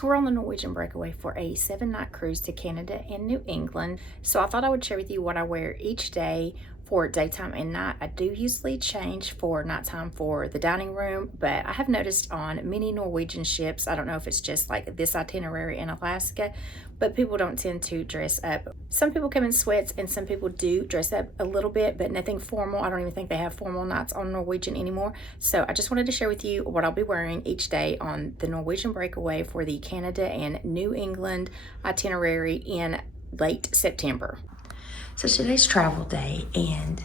So we're on the Norwegian Breakaway for a 7-night cruise to Canada and New England. So I thought I would share with you what I wear each day for daytime and night. I do usually change for nighttime for the dining room, but I have noticed on many Norwegian ships, I don't know if it's just like this itinerary in Alaska, but people don't tend to dress up. Some people come in sweats and some people do dress up a little bit, but nothing formal. I don't even think they have formal nights on Norwegian anymore. So I just wanted to share with you what I'll be wearing each day on the Norwegian Breakaway for the Canada and New England itinerary in late September. So today's travel day, and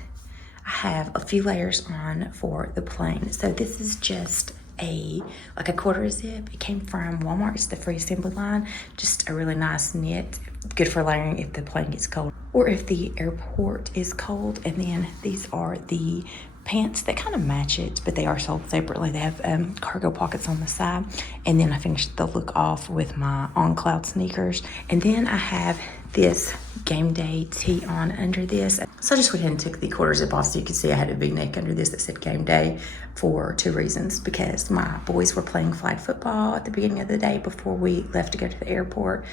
I have a few layers on for the plane. So this is just like a quarter zip. It came from Walmart. It's the free assembly line. Just a really nice knit, good for layering if the plane gets cold or if the airport is cold. And then these are the pants that kind of match it, but they are sold separately. They have cargo pockets on the side. And then I finished the look off with my On Cloud sneakers. And then I have this game day tee on under this. So I just went ahead and took the quarter zip off so you could see I had a V-neck under this that said game day for two reasons. Because my boys were playing flag football at the beginning of the day before we left to go to the airport.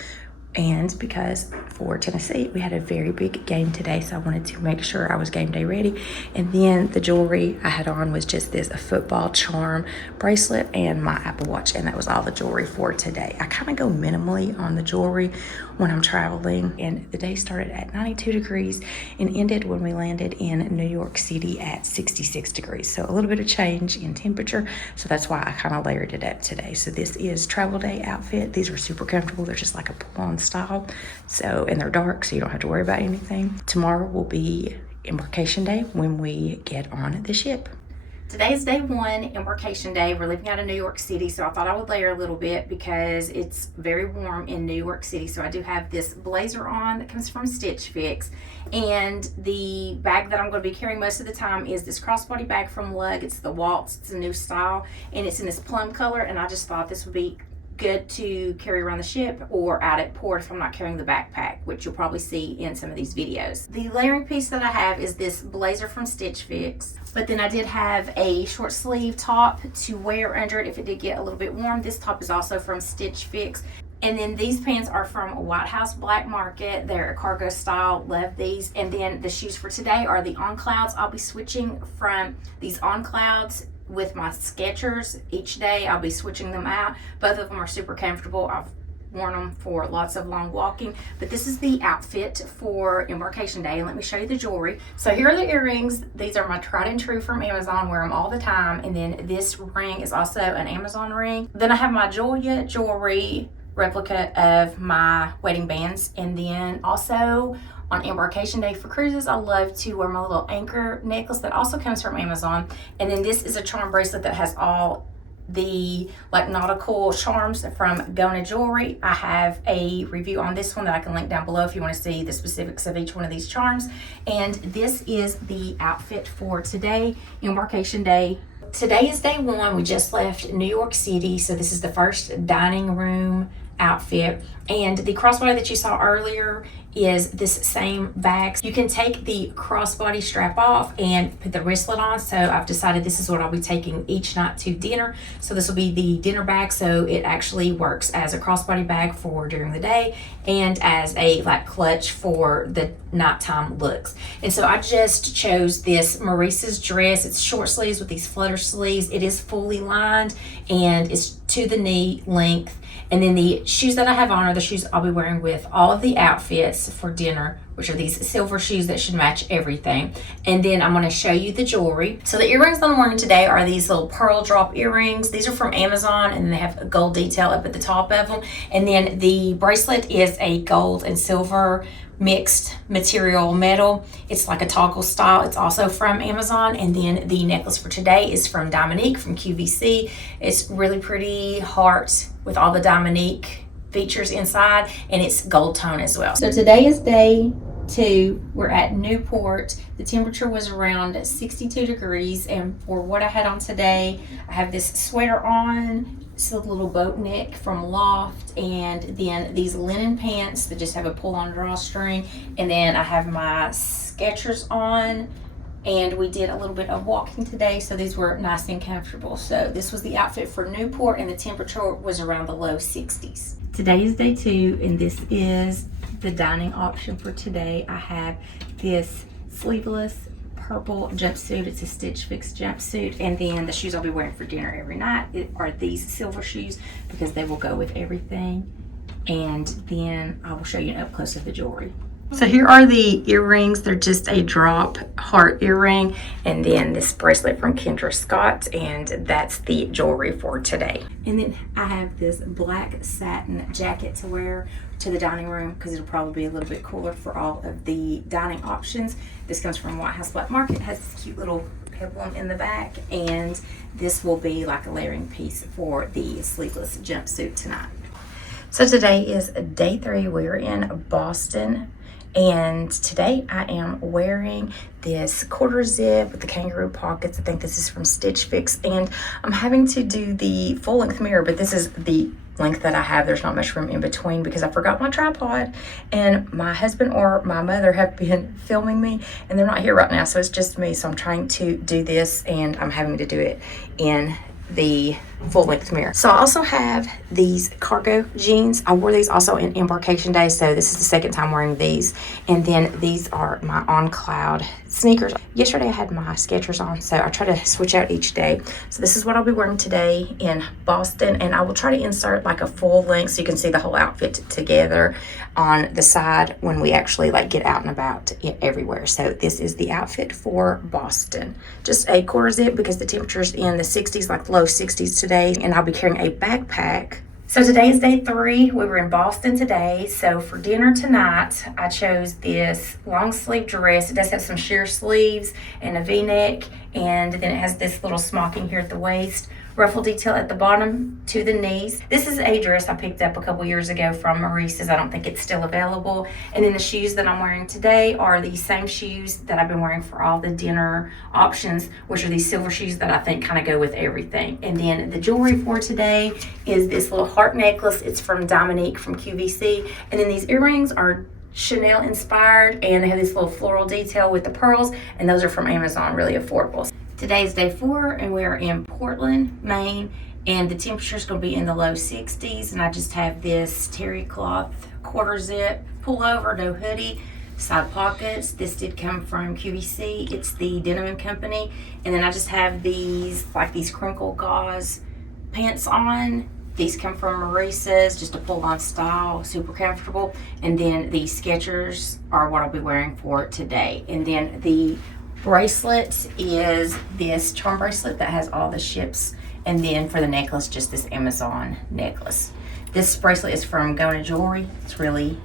And because for Tennessee, we had a very big game today, so I wanted to make sure I was game day ready. And then the jewelry I had on was just this football charm bracelet and my Apple Watch, and that was all the jewelry for today. I kind of go minimally on the jewelry when I'm traveling, and the day started at 92 degrees and ended when we landed in New York City at 66 degrees. So a little bit of change in temperature, so that's why I kind of layered it up today. So this is travel day outfit. These are super comfortable. They're just like a pull-on style, so, and they're dark, so you don't have to worry about anything. Tomorrow will be Embarkation Day when we get on the ship. Today is day one, Embarkation Day. We're leaving out of New York City, so I thought I would layer a little bit because it's very warm in New York City. So I do have this blazer on that comes from Stitch Fix, and the bag that I'm going to be carrying most of the time is this crossbody bag from Lug. It's the Waltz. It's a new style, and it's in this plum color, and I just thought this would be good to carry around the ship or out at port if I'm not carrying the backpack, which you'll probably see in some of these videos. The layering piece that I have is this blazer from Stitch Fix, but then I did have a short sleeve top to wear under it if it did get a little bit warm. This top is also from Stitch Fix. And then these pants are from White House Black Market. They're a cargo style, love these. And then the shoes for today are the On Clouds. I'll be switching from these On Clouds with my Skechers each day. I'll be switching them out. Both of them are super comfortable. I've worn them for lots of long walking, but this is the outfit for Embarkation Day. And let me show you the jewelry. So here are the earrings. These are my tried and true from Amazon, wear them all the time. And then this ring is also an Amazon ring. Then I have my Jeulia jewelry replica of my wedding bands. And then also on Embarkation Day for cruises, I love to wear my little anchor necklace that also comes from Amazon. And then this is a charm bracelet that has all the like nautical charms from Gona jewelry. I have a review on this one that I can link down below if you want to see the specifics of each one of these charms. And this is the outfit for today, Embarkation Day. Today is day one. We just left New York City, so this is the first dining room outfit. And the crossbody that you saw earlier is this same bag. You can take the crossbody strap off and put the wristlet on. So I've decided this is what I'll be taking each night to dinner. So this will be the dinner bag. So it actually works as a crossbody bag for during the day and as a like clutch for the nighttime looks. And so I just chose this Maurice's dress. It's short sleeves with these flutter sleeves. It is fully lined and it's to the knee length. And then the shoes that I have on are the shoes I'll be wearing with all of the outfits for dinner, which are these silver shoes that should match everything. And then I'm going to show you the jewelry. So the earrings that I'm wearing today are these little pearl drop earrings. These are from Amazon, and they have a gold detail up at the top of them. And then the bracelet is a gold and silver mixed material metal. It's like a toggle style. It's also from Amazon. And then the necklace for today is from Dominique from QVC. It's really pretty heart with all the Dominique features inside, and it's gold tone as well. So today is day two. We're at Newport. The temperature was around 62 degrees, and for what I had on today, I have this sweater on. It's a little boat neck from Loft, and then these linen pants that just have a pull-on drawstring, and then I have my Skechers on and we did a little bit of walking today, so these were nice and comfortable. So this was the outfit for Newport, and the temperature was around the low 60s. Today is day 2, and this is the dining option for today. I have this sleeveless purple jumpsuit. It's a Stitch Fix jumpsuit, and then the shoes I'll be wearing for dinner every night are these silver shoes because they will go with everything. And then I will show you an up close of the jewelry. So here are the earrings. They're just a drop heart earring, and then this bracelet from Kendra Scott, and that's the jewelry for today. And then I have this black satin jacket to wear to the dining room because it'll probably be a little bit cooler for all of the dining options. This comes from White House Black Market. It has this cute little peplum in the back, and this will be like a layering piece for the sleeveless jumpsuit tonight. So today is day 3. We're in Boston. And today I am wearing this quarter zip with the kangaroo pockets. I think this is from Stitch Fix, and I'm having to do the full length mirror, but this is the length that I have. There's not much room in between because I forgot my tripod, and my husband or my mother have been filming me, and they're not here right now, so it's just me. So I'm trying to do this, and I'm having to do it in the full length mirror. So I also have these cargo jeans. I wore these also in Embarkation Day, so this is the second time wearing these. And then these are my On Cloud sneakers. Yesterday I had my Skechers on, so I try to switch out each day. So this is what I'll be wearing today in Boston, and I will try to insert like a full length so you can see the whole outfit together on the side when we actually like get out and about everywhere. So this is the outfit for Boston. Just a quarter zip because the temperature's in the 60s, like low 60s today, and I'll be carrying a backpack. So today is day 3. We were in Boston today. So for dinner tonight, I chose this long sleeve dress. It does have some sheer sleeves and a V-neck, and then it has this little smocking here at the waist, ruffle detail at the bottom to the knees. This is a dress I picked up a couple years ago from Maurice's. I don't think it's still available. And then the shoes that I'm wearing today are the same shoes that I've been wearing for all the dinner options, which are these silver shoes that I think kind of go with everything. And then the jewelry for today is this little heart necklace. It's from Dominique from QVC. And then these earrings are Chanel inspired, and they have this little floral detail with the pearls, and those are from Amazon, really affordable. Today is day 4, and we are in Portland, Maine, and the temperature is going to be in the low 60s, and I just have this terry cloth quarter zip pullover, no hoodie, side pockets. This did come from QVC. It's the Denim & Company, and then I just have these, like these crinkle gauze pants on. These come from Maurice's, just a pull-on style, super comfortable. And then the Skechers are what I'll be wearing for today. And then the bracelet is this charm bracelet that has all the ships. And then for the necklace, just this Amazon necklace. This bracelet is from Gona Jewelry. It's really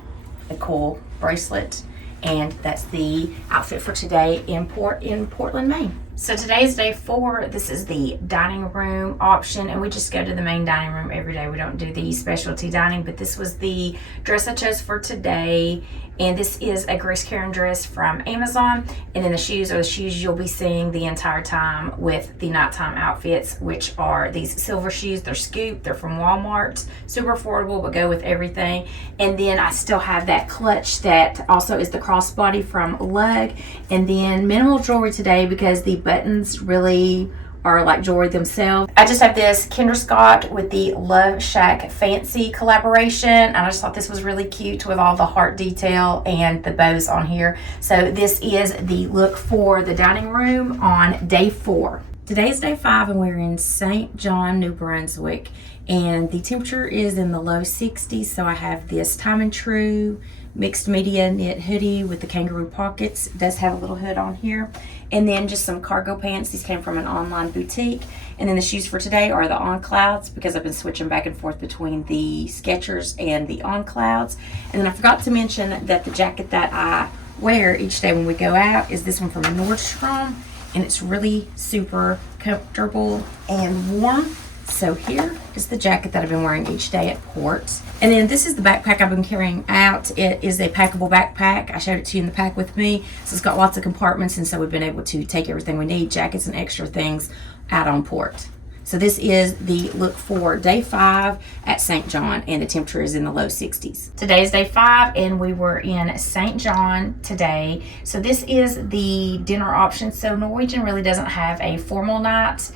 a cool bracelet. And that's the outfit for today in Portland, Maine. So today is day 4. This is the dining room option, and we just go to the main dining room every day. We don't do the specialty dining, but this was the dress I chose for today. And this is a Grace Karen dress from Amazon. And then the shoes are the shoes you'll be seeing the entire time with the nighttime outfits, which are these silver shoes. They're scoop. They're from Walmart. Super affordable, but go with everything. And then I still have that clutch that also is the crossbody from Lug. And then minimal jewelry today because the buttons really are like jewelry themselves. I just have this Kendra Scott with the Love Shack Fancy collaboration. And I just thought this was really cute with all the heart detail and the bows on here. So this is the look for the dining room on day 4. Today is day 5, and we're in St. John, New Brunswick. And the temperature is in the low 60s. So I have this Time and True mixed media knit hoodie with the kangaroo pockets. It does have a little hood on here. And then just some cargo pants. These came from an online boutique. And then the shoes for today are the On Clouds because I've been switching back and forth between the Skechers and the On Clouds. And then I forgot to mention that the jacket that I wear each day when we go out is this one from Nordstrom. And it's really super comfortable and warm. So here is the jacket that I've been wearing each day at port. And then this is the backpack I've been carrying out. It is a packable backpack. I showed it to you in the pack with me. So it's got lots of compartments, and so we've been able to take everything we need, jackets and extra things, out on port. So this is the look for day 5 at St. John, and the temperature is in the low 60s. Today is day 5, and we were in St. John today. So this is the dinner option. So Norwegian really doesn't have a formal night.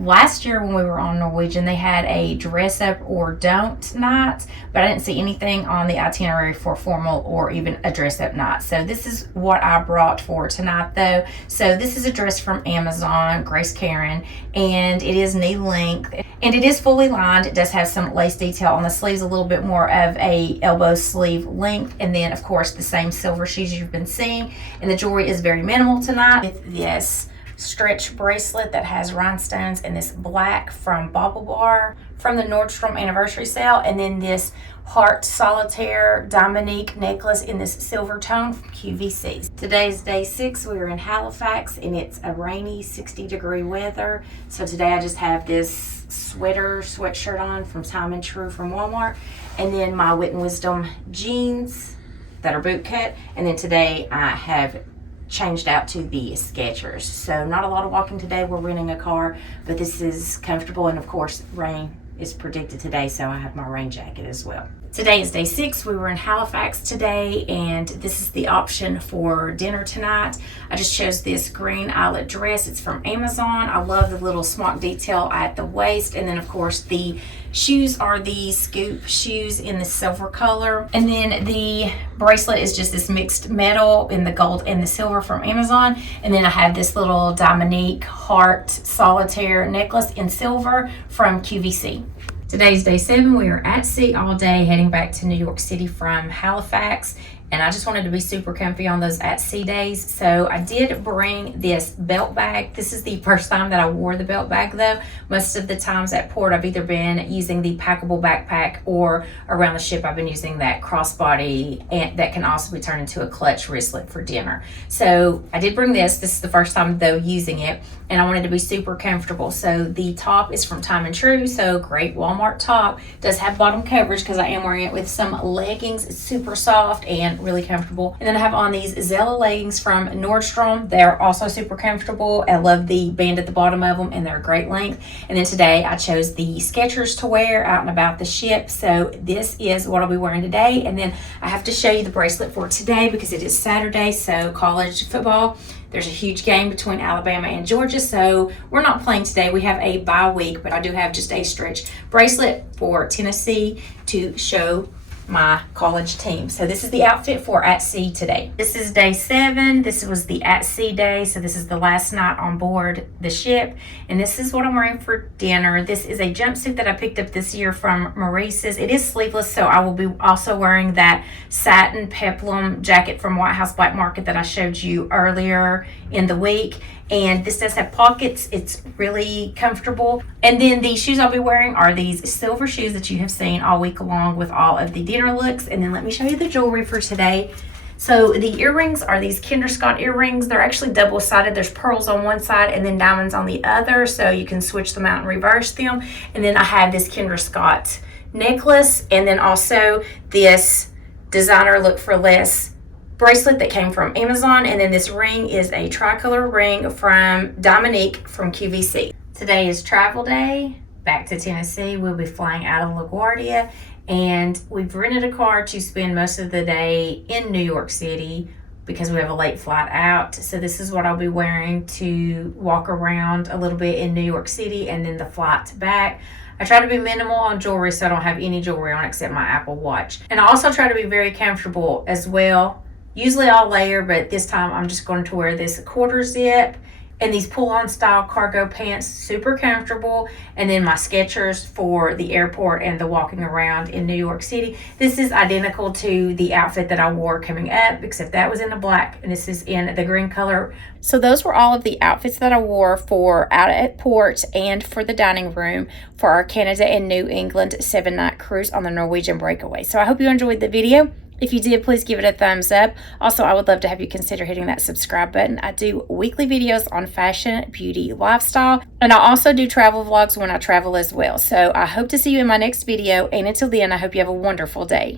Last year when we were on Norwegian, they had a dress up or don't night, but I didn't see anything on the itinerary for formal or even a dress up night. So this is what I brought for tonight though. So this is a dress from Amazon, Grace Karen, and it is knee length and it is fully lined. It does have some lace detail on the sleeves, a little bit more of a elbow sleeve length, and then of course the same silver shoes you've been seeing. And the jewelry is very minimal tonight with this stretch bracelet that has rhinestones and this black from Bauble Bar from the Nordstrom anniversary sale, and then this heart solitaire Dominique necklace in this silver tone from QVC. Today's day 6. We are in Halifax and it's a rainy 60-degree weather. So today I just have this sweatshirt on from Time & True from Walmart, and then my Wit and Wisdom jeans that are boot cut, and then today I have changed out to the Skechers. So not a lot of walking today. We're renting a car, but this is comfortable, and of course rain is predicted today, so I have my rain jacket as well. Today is day 6. We were in Halifax today, and this is the option for dinner tonight. I just chose this green eyelet dress. It's from Amazon. I love the little smock detail at the waist, and then of course the shoes are the scoop shoes in the silver color, and then the bracelet is just this mixed metal in the gold and the silver from Amazon, and then I have this little Dominique heart solitaire necklace in silver from QVC. Today's day 7. We are at sea all day, heading back to New York City from Halifax, and I just wanted to be super comfy on those at sea days. So I did bring this belt bag. This is the first time that I wore the belt bag though. Most of the times at port I've either been using the packable backpack, or around the ship I've been using that crossbody, and that can also be turned into a clutch wristlet for dinner. So I did bring this. This is the first time though using it, and I wanted to be super comfortable. So the top is from Time & True, so great Walmart top. It does have bottom coverage because I am wearing it with some leggings. It's super soft and really comfortable. And then I have on these Zella leggings from Nordstrom. They're also super comfortable. I love the band at the bottom of them, and they're a great length. And then today I chose the Skechers to wear out and about the ship. So this is what I'll be wearing today. And then I have to show you the bracelet for today because it is Saturday, so college football. There's a huge game between Alabama and Georgia, so we're not playing today. We have a bye week, but I do have just a stretch bracelet for Tennessee to show my college team. So this is the outfit for at sea today. This is day 7. This was the at sea day, so this is the last night on board the ship, and this is what I'm wearing for dinner. This is a jumpsuit that I picked up this year from Maurice's. It is sleeveless, so I will be also wearing that satin peplum jacket from White House Black Market that I showed you earlier in the week. And this does have pockets. It's really comfortable. And then the shoes I'll be wearing are these silver shoes that you have seen all week long with all of the dinner looks. And then let me show you the jewelry for today. So the earrings are these Kinder Scott earrings. They're actually double-sided. There's pearls on one side and then diamonds on the other, so you can switch them out and reverse them. And then I have this Kinder Scott necklace, and then also this designer look for less bracelet that came from Amazon, and then this ring is a tricolor ring from Dominique from QVC. Today is travel day back to Tennessee. We'll be flying out of LaGuardia, and we've rented a car to spend most of the day in New York City because we have a late flight out. So this is what I'll be wearing to walk around a little bit in New York City, and then the flight back. I try to be minimal on jewelry, so I don't have any jewelry on except my Apple Watch. And I also try to be very comfortable as well. Usually I'll layer, but this time I'm just going to wear this quarter zip and these pull-on style cargo pants, super comfortable. And then my Skechers for the airport and the walking around in New York City. This is identical to the outfit that I wore coming up, except that was in the black and this is in the green color. So those were all of the outfits that I wore for out at port and for the dining room for our Canada and New England 7-night cruise on the Norwegian Breakaway. So I hope you enjoyed the video. If you did, please give it a thumbs up. Also, I would love to have you consider hitting that subscribe button. I do weekly videos on fashion, beauty, lifestyle, and I also do travel vlogs when I travel as well. So I hope to see you in my next video, and until then, I hope you have a wonderful day.